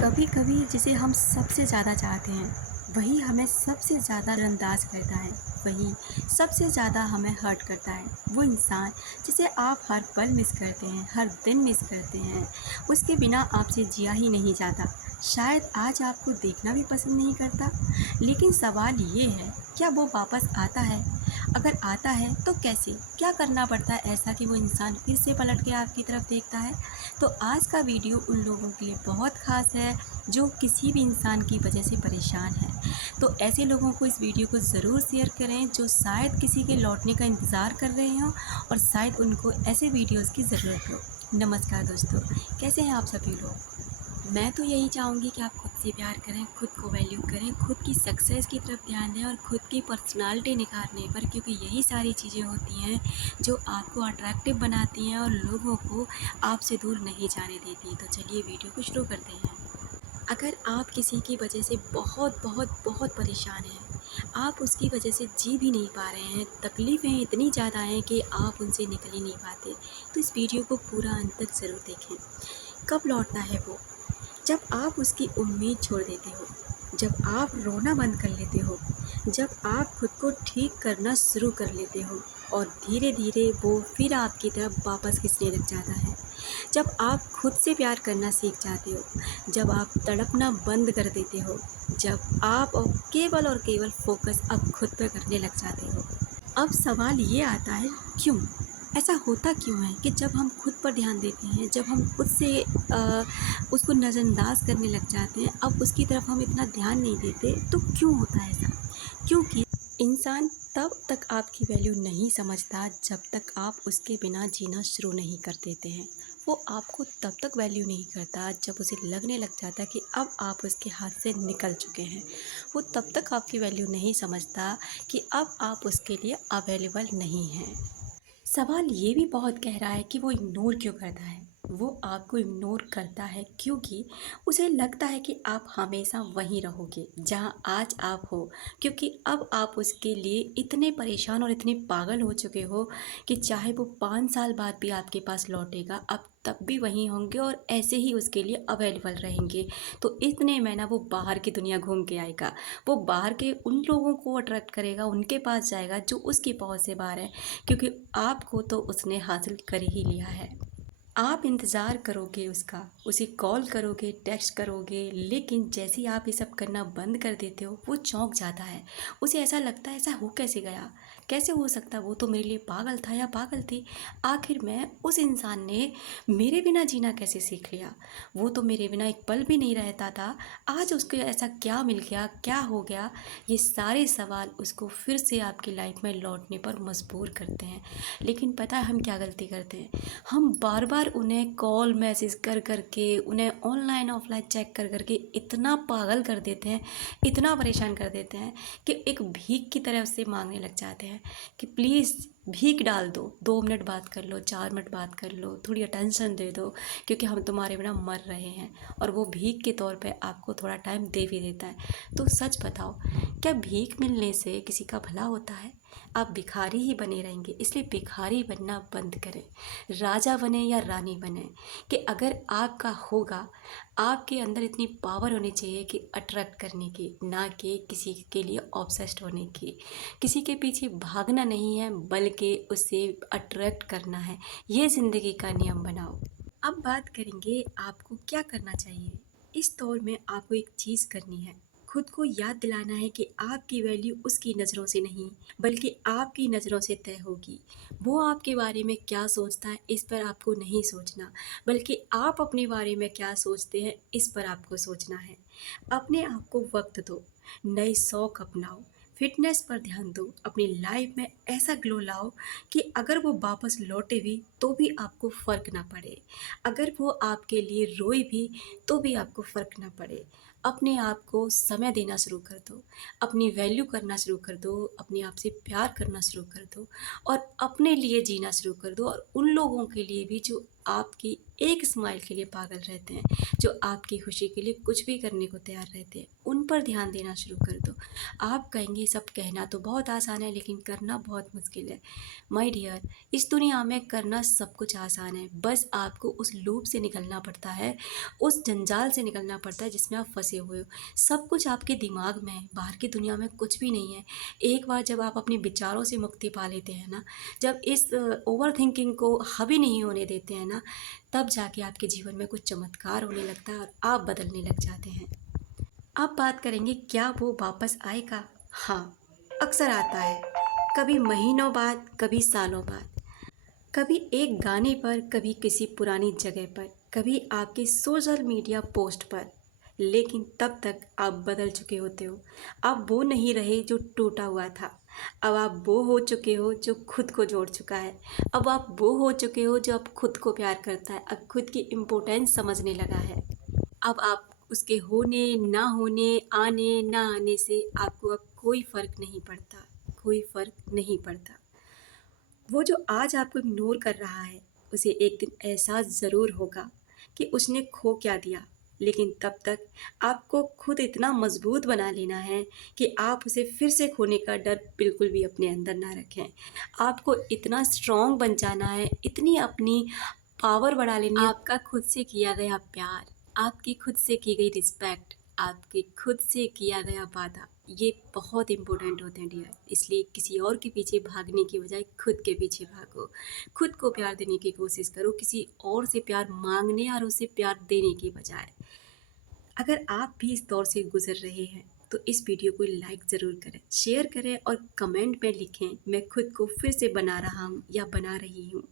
कभी कभी जिसे हम सबसे ज़्यादा चाहते हैं वही हमें सबसे ज़्यादा नज़रअंदाज करता है। वही सबसे ज़्यादा हमें हर्ट करता है। वो इंसान जिसे आप हर पल मिस करते हैं, हर दिन मिस करते हैं, उसके बिना आपसे जिया ही नहीं जाता। शायद आज आपको देखना भी पसंद नहीं करता, लेकिन सवाल ये है, क्या वो वापस आता है? अगर आता है तो कैसे? क्या करना पड़ता है ऐसा कि वो इंसान फिर से पलट के आपकी तरफ देखता है? तो आज का वीडियो उन लोगों के लिए बहुत ख़ास है जो किसी भी इंसान की वजह से परेशान हैं। तो ऐसे लोगों को इस वीडियो को ज़रूर शेयर करें जो शायद किसी के लौटने का इंतज़ार कर रहे हों और शायद उनको ऐसे वीडियोज़ की ज़रूरत हो। नमस्कार दोस्तों, कैसे हैं आप सभी लोग? मैं तो यही चाहूँगी कि आप खुद से प्यार करें, खुद को वैल्यू करें, खुद की सक्सेस की तरफ ध्यान दें और खुद की पर्सनालिटी निखारने पर, क्योंकि यही सारी चीज़ें होती हैं जो आपको अट्रैक्टिव बनाती हैं और लोगों को आपसे दूर नहीं जाने देती। तो चलिए वीडियो को शुरू करते हैं। अगर आप किसी की वजह से बहुत बहुत बहुत परेशान हैं, आप उसकी वजह से जी भी नहीं पा रहे हैं, तकलीफ़ें इतनी ज़्यादा हैं कि आप उनसे निकल ही नहीं पाते, तो इस वीडियो को पूरा अंत तक ज़रूर देखें। कब लौटता है वो? जब आप उसकी उम्मीद छोड़ देते हो, जब आप रोना बंद कर लेते हो, जब आप खुद को ठीक करना शुरू कर लेते हो और धीरे धीरे वो फिर आपकी तरफ वापस खींचने लग जाता है। जब आप खुद से प्यार करना सीख जाते हो, जब आप तड़पना बंद कर देते हो, जब आप और केवल फोकस अब खुद पर करने लग जाते हो। अब सवाल ये आता है, क्यों? ऐसा होता क्यों है कि जब हम खुद पर ध्यान देते हैं, जब हम खुद से उसको नज़रअंदाज करने लग जाते हैं, अब उसकी तरफ हम इतना ध्यान नहीं देते, तो क्यों होता है ऐसा? क्योंकि इंसान तब तक आपकी वैल्यू नहीं समझता जब तक आप उसके बिना जीना शुरू नहीं कर देते हैं। वो आपको तब तक वैल्यू नहीं करता जब उसे लगने लग जाता है कि अब आप उसके हाथ से निकल चुके हैं। वो तब तक आपकी वैल्यू नहीं समझता कि अब आप उसके लिए अवेलेबल नहीं हैं। सवाल ये भी बहुत गहरा है कि वो इग्नोर क्यों करता है। वो आपको इग्नोर करता है क्योंकि उसे लगता है कि आप हमेशा वहीं रहोगे जहां आज आप हो, क्योंकि अब आप उसके लिए इतने परेशान और इतने पागल हो चुके हो कि चाहे वो 5 साल बाद भी आपके पास लौटेगा, अब तब भी वहीं होंगे और ऐसे ही उसके लिए अवेलेबल रहेंगे। तो इतने में ना वो बाहर की दुनिया घूम के आएगा, वो बाहर के उन लोगों को अट्रैक्ट करेगा, उनके पास जाएगा जो उसकी पहुंच से बाहर है, क्योंकि आपको तो उसने हासिल कर ही लिया है। आप इंतज़ार करोगे उसका, उसे कॉल करोगे, टेक्स्ट करोगे, लेकिन जैसे ही आप ये सब करना बंद कर देते हो, वो चौंक जाता है। उसे ऐसा लगता है, ऐसा हो कैसे गया? कैसे हो सकता? वो तो मेरे लिए पागल था या पागल थी। आखिर में उस इंसान ने मेरे बिना जीना कैसे सीख लिया? वो तो मेरे बिना एक पल भी नहीं रहता था। आज उसको ऐसा क्या मिल गया? क्या हो गया? ये सारे सवाल उसको फिर से आपकी लाइफ में लौटने पर मजबूर करते हैं। लेकिन पता है हम क्या गलती करते हैं? हम बार बार उन्हें कॉल मैसेज कर कर के, उन्हें ऑनलाइन ऑफलाइन चेक कर कर के इतना पागल कर देते हैं, इतना परेशान कर देते हैं कि एक भीख की तरह उससे मांगने लग जाते हैं कि प्लीज़ भीख डाल दो, 2 मिनट बात कर लो, 4 मिनट बात कर लो, थोड़ी अटेंशन दे दो, क्योंकि हम तुम्हारे बिना मर रहे हैं। और वो भीख के तौर पे आपको थोड़ा टाइम दे भी देता है। तो सच बताओ, क्या भीख मिलने से किसी का भला होता है? आप भिखारी ही बने रहेंगे। इसलिए भिखारी बनना बंद करें, राजा बने या रानी बने। कि अगर आपका होगा, आपके अंदर इतनी पावर होनी चाहिए कि अट्रैक्ट करने की, ना कि किसी के लिए ऑब्सेस्ड होने की। किसी के पीछे भागना नहीं है, बल्कि उसे अट्रैक्ट करना है। ये ज़िंदगी का नियम बनाओ। अब बात करेंगे आपको क्या करना चाहिए। इस दौर में आपको एक चीज़ करनी है, खुद को याद दिलाना है कि आपकी वैल्यू उसकी नज़रों से नहीं, बल्कि आपकी नज़रों से तय होगी। वो आपके बारे में क्या सोचता है इस पर आपको नहीं सोचना, बल्कि आप अपने बारे में क्या सोचते हैं इस पर आपको सोचना है। अपने आप को वक्त दो, नए शौक अपनाओ, फिटनेस पर ध्यान दो, अपनी लाइफ में ऐसा ग्लो लाओ कि अगर वो वापस लौटे भी तो भी आपको फ़र्क ना पड़े। अगर वो आपके लिए रोए भी तो भी आपको फ़र्क ना पड़े। अपने आप को समय देना शुरू कर दो, अपनी वैल्यू करना शुरू कर दो, अपने आप से प्यार करना शुरू कर दो और अपने लिए जीना शुरू कर दो और उन लोगों के लिए भी जो आपकी एक स्माइल के लिए पागल रहते हैं, जो आपकी खुशी के लिए कुछ भी करने को तैयार रहते हैं। उन पर ध्यान देना शुरू कर दो। आप कहेंगे सब कहना तो बहुत आसान है लेकिन करना बहुत मुश्किल है। माय डियर, इस दुनिया में करना सब कुछ आसान है, बस आपको उस लूप से निकलना पड़ता है, उस जंजाल से निकलना पड़ता है जिसमें आप फंसे हुए हो। सब कुछ आपके दिमाग में है, बाहर की दुनिया में कुछ भी नहीं है। एक बार जब आप अपने विचारों से मुक्ति पा लेते हैं ना, जब इस ओवर थिंकिंग को हावी नहीं होने देते हैं ना, तब जाके आपके जीवन में कुछ चमत्कार होने लगता है और आप बदलने लग जाते हैं। अब बात करेंगे क्या वो वापस आएगा? हाँ, अक्सर आता है। कभी महीनों बाद, कभी सालों बाद, कभी एक गाने पर, कभी किसी पुरानी जगह पर, कभी आपके सोशल मीडिया पोस्ट पर। लेकिन तब तक आप बदल चुके होते हो। अब वो नहीं रहे जो टूटा हुआ था। अब आप वो हो चुके हो जो खुद को जोड़ चुका है। अब आप वो हो चुके हो जो अब खुद को प्यार करता है, अब खुद की इम्पोर्टेंस समझने लगा है। अब आप उसके होने, ना होने, आने, ना आने से आपको अब कोई फ़र्क नहीं पड़ता, कोई फ़र्क नहीं पड़ता। वो जो आज आपको इग्नोर कर रहा है, उसे एक दिन एहसास ज़रूर होगा कि उसने खो क्या दिया। लेकिन तब तक आपको खुद इतना मज़बूत बना लेना है कि आप उसे फिर से खोने का डर बिल्कुल भी अपने अंदर ना रखें। आपको इतना स्ट्रॉन्ग बन जाना है, इतनी अपनी पावर बढ़ा लेनी है। आपका खुद से किया गया प्यार, आपकी खुद से की गई रिस्पेक्ट, आपके खुद से किया गया वादा, ये बहुत इंपॉर्टेंट होते हैं डियर। इसलिए किसी और के पीछे भागने की बजाय खुद के पीछे भागो। खुद को प्यार देने की कोशिश करो, किसी और से प्यार मांगने और उसे प्यार देने की बजाय। अगर आप भी इस दौर से गुजर रहे हैं तो इस वीडियो को लाइक ज़रूर करें, शेयर करें और कमेंट में लिखें मैं खुद को फिर से बना रहा हूँ या बना रही हूँ।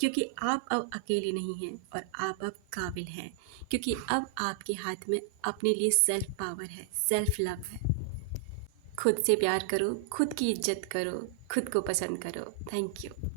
क्योंकि आप अब अकेले नहीं हैं और आप अब काबिल हैं, क्योंकि अब आपके हाथ में अपने लिए सेल्फ पावर है, सेल्फ लव है। खुद से प्यार करो, खुद की इज्जत करो, खुद को पसंद करो। Thank you.